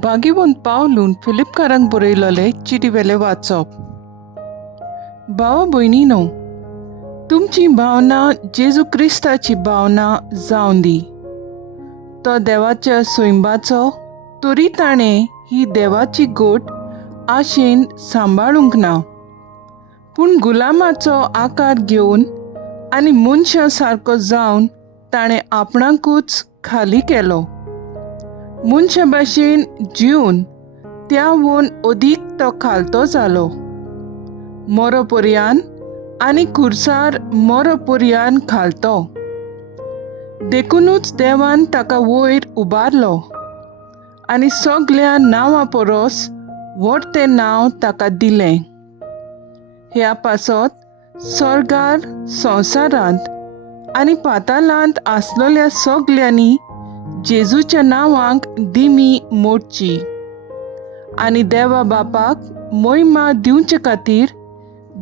भागिवंत पावलून फिलिपकारांक बरयलोले चिटीवेले वाचप. भावा भयणीनो, तुमची भावना जेजू क्रिस्ताची भावना जावन दी. तो देवाच्या सोयंबाचो, तरी ताणें ही देवाची गोट आशेन सांबाळूंक ना, पूण गुलामाचो आकार घेवन आनी मनशा सारको जावन ताणें आपणाकूच खाली केलो. मनशा भाशेन जिवन त्या वोन अदीक तो खालतो जालो, मरोपर्यान आनी खुर्सार मरोपर्यान खालतो. देखूनच देवान ताका वयर उबारलो आनी सगळ्या नांवां परस व्हडतें नांव ताका दिलें. ह्या पासत स्वर्गार, संवसारांत आनी पातालांत आसलोल्या सगळ्यांनी जेजूच्या नांवांक दिमी मोडची आनी देवा बापाक महिमा दिवचे खातीर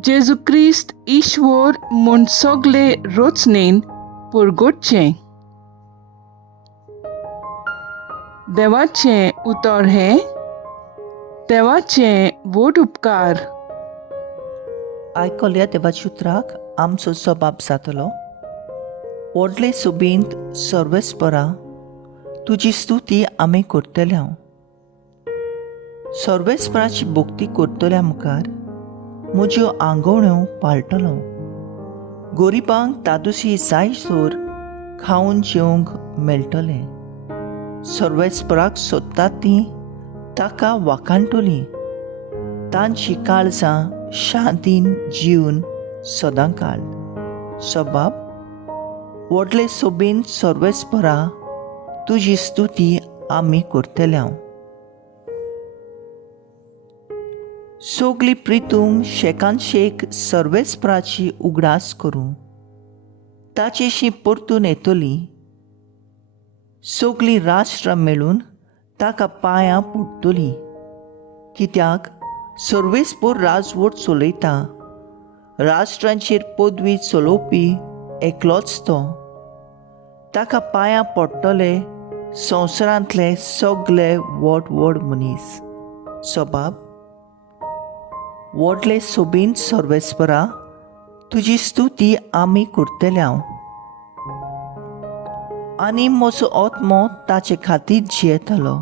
जेजू क्रिस्त ईश्वर म्हूण सगळे रचनेन परगटचें. देवाचें उतर हें, देवाचें व्हड उपकार. आयकल्या देवाच्या उतराक आमचो जबाब जातलो. व्हडले सोबींत सर्वेस्परा, तुजी स्तुती आमी करतले. हांव सर्वेस्पराची भक्ती करतल्या मुखार म्हज्यो आंगवण्यो पाळटलो. गोरिबांक तादुसी जायसर खावन जेवंक मेळटलें. सर्वेस्पराक सोदतात तीं ताका वाखाणटलीं. तांची काळजां शांतीन जीवन सदांकाळ. सबाब, व्हडले सोबीन सर्वेस्परा, तुजी स्तुती आमी करतले. हांव सगळी प्रितूम शेकान शेक सर्वेस्पराची उगडास करूं. ताचेशी परतून येतली. सगळीं राष्ट्रां मेळून ताका पांयां पडटलीं. कित्याक सर्वेस्पर राजवट चलयता. राष्ट्रांचेर पदवी चलोवपी एकलोच तो. ताका पांयां पडटले संवसारांतले सगळे व्हड व्हड मनीस. सबाब, व्हडले सोबीन सर्वेस्परा, तुजी स्तुती आमी करतले. हांव आनी म्हजो आत्मो ताचे खातीर जियेतलो.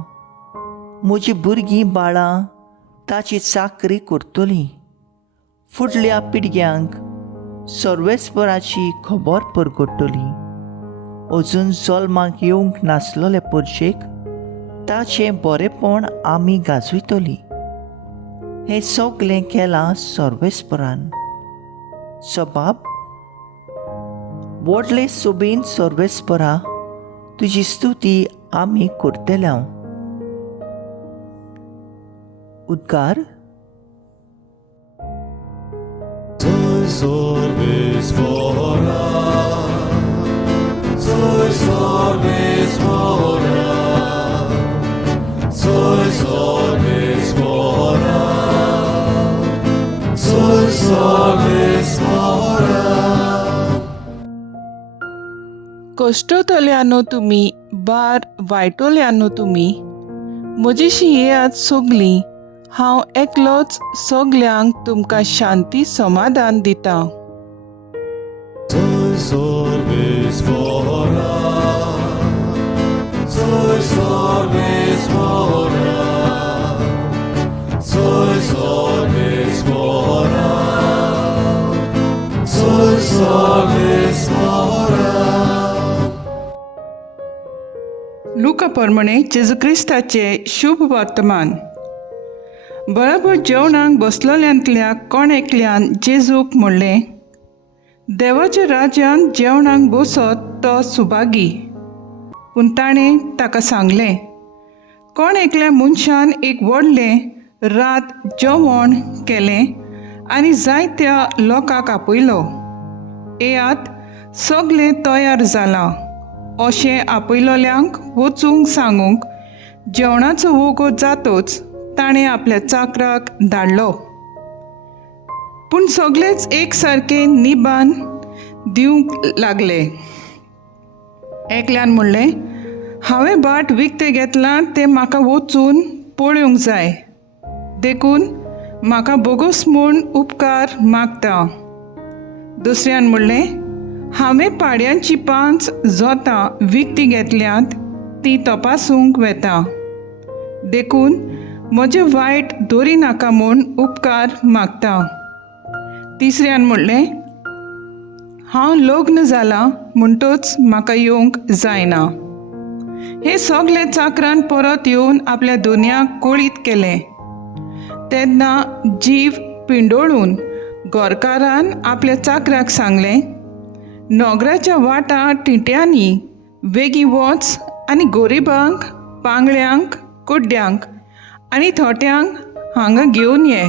म्हजीं भुरगीं बाळां ताची चाकरी करतलीं. फुडल्या पिळग्यांक सर्वेस्पराची खबर परगटली. अजून जल्माक येवंक नासलोले परशेक ताचें बरेपण आमी गाजयतलीं. हें सगळें केलां सर्वेस्परान. सबाब, व्हडले सोबीन सर्वेस्परा, तुजी स्तुती आमी करतले. हांव उद्गार. Sorvespora, soy sorvespora, soy sorvespora, soy sorvespora. कश्टतल्यानो तुमी, बार वायटोल्यानो तुमी, म्हजीशी येयात सगळीं. हांव एकलोच सगळ्यांक तुमकां शांती समाधान दिता. Soy sorvespora, soy sorvespora, soy sorvespora, soy sorvespora. लुका प्रमाणे जेजू क्रिस्ताचे शुभ वर्तमान. बरोबर जेवणाक बसलोल्यांतल्या कोण एकल्यान जेजूक म्हणलें, देवाच्या राज्यांत जेवणाक बसत तो सुभागी. पूण ताणें ताका सांगलें, कोण एकल्या मनशान एक व्हडलें रात जेवण केलें आनी जायत्या लोकांक आपयलो. येयात, सगळें तयार जालां. अशें आपयलोल्यांक वचूंक सांगूंक जेवणाचो वगो जातोच ताणें आपल्या चाकराक धाडलो. पूण सगळेच एक सारके निबान दिवंक लागले. एकल्यान म्हणलें, हांवें बाट विकतें घेतलां तें म्हाका वचून पळोवंक जाय, देखून म्हाका बोगोस म्हूण उपकार मागता. दुसऱ्यान म्हणलें, हांवें पाड्यांची 5 जोतां विकतीं घेतल्यांत तीं तपासूंक वेता, देखून म्हजें वायट दोरी नाका म्हूण उपकार मागता. तिसऱ्यान म्हणलें, हांव लग्न जालां म्हणटूच म्हाका येवंक जायना. हे सगळे चाकरान परत येवन आपल्या दोनयाक कळीत केलें. तेन्ना जीव पिंडोळून गोरकारान आपल्या चाकराक सांगलें, नोगराच्या वाटा टिट्यांनी वेगीं वच आनी गोरिबांक, पांगळ्यांक, कुड्ड्यांक आनी थोट्यांक हांगा घेवन ये.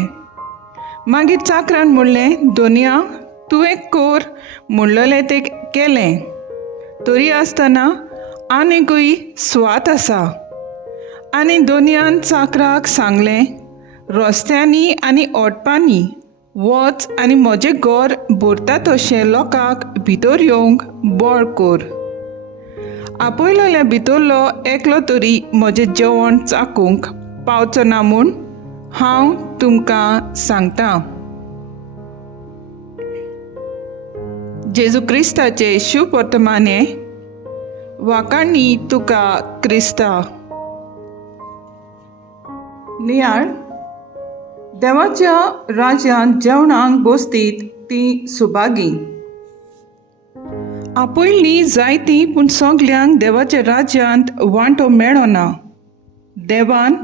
मागीर चाकरान म्हणलें, दोनया, तुवें कोर म्हणलेलें तें केलें. तरी आसतना आनिकूय स्वात आसा. आनी दोनयान चाकराक सांगलें, रस्त्यांनी आनी ओटपांनी वच आनी म्हजें घर भरता तशें लोकांक भितर येवंक बोळ कोर. आपयलोल्या भितरलो एकलो तरी म्हजें जेवण चाखूंक पावचो ना म्हूण हांव तुमकां सांगतां. जेजू क्रिस्ताचें शुभ वर्तमाने. वाकाणणी तुका क्रिस्ता. नियाळ, देवाच्या राज्यांत जेवणाक बसतीत तीं सुभागी. आपयलीं जायतीं पूण सगल्यांक देवाच्या राज्यांत वांटो मेळना. देवान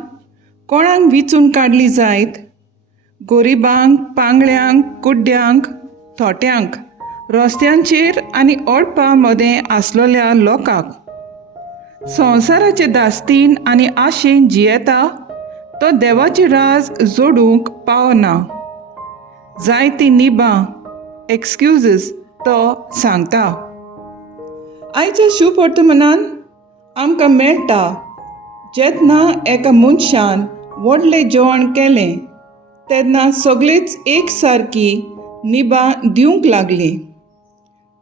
कोणाक विचून काडली जायत, गोरिबांक, पांगळ्यांक, कुड्ड्यांक, थोट्यांक, रस्त्यांचेर आनी ओडपा मदें आसलोल्या लोकांक. संवसाराचे दास्तीन आनी आशेन जियेता तो देवाचें राज जोडूंक पावना. जायतीं निबां, एक्सक्यूजीस तो सांगता. आयच्या शुभ वर्तमानान आमकां मेळटा जेन्ना एका मनशान व्हडलें जेवण केलें तेन्ना सगळींच एक सारकी निबां दिवंक लागलीं.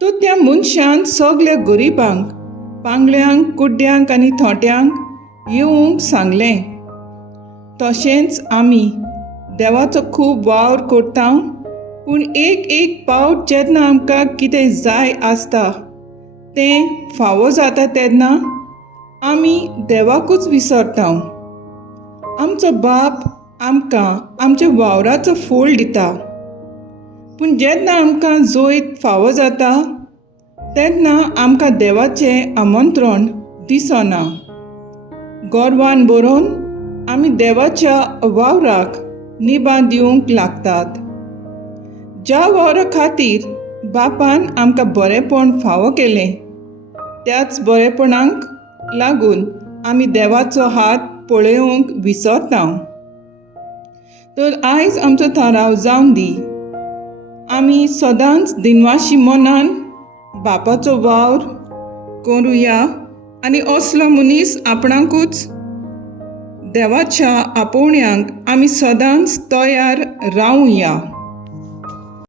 तो त्या मनशान सगल्या गरिबांक, पांगळ्यांक, कुड्ड्यांक आनी थोट्यांक येवंक सांगलें. तशेंच आमी देवाचो खूब वावर करता, पूण एक पावट जेन्ना आमकां कितें जाय आसता तें फावो जाता तेन्ना आमी देवाकूच विसरता. आमचो बाप आमकां आमच्या वावराचो फळ दिता, पूण जेन्ना आमकां जोयत फावो जाता तेन्ना आमकां देवाचें आमंत्रण दिसना. गोरवान बरोवन आमी देवाच्या वावराक निबां दिवंक लागतात. ज्या वावरा खातीर बापान आमकां बरेपण फावो केलें त्याच बरेपणाक लागून आमी देवाचो हात पळोवंक विसरता. तर आयज आमचो थाराव जावन दी. आमी सदांच दिनवाशी मनान बापाचो वावर करुया आनी असलो मनीस आपणाकूच देवाच्या आपोवण्यांक आमी सदांच तयार रावुया.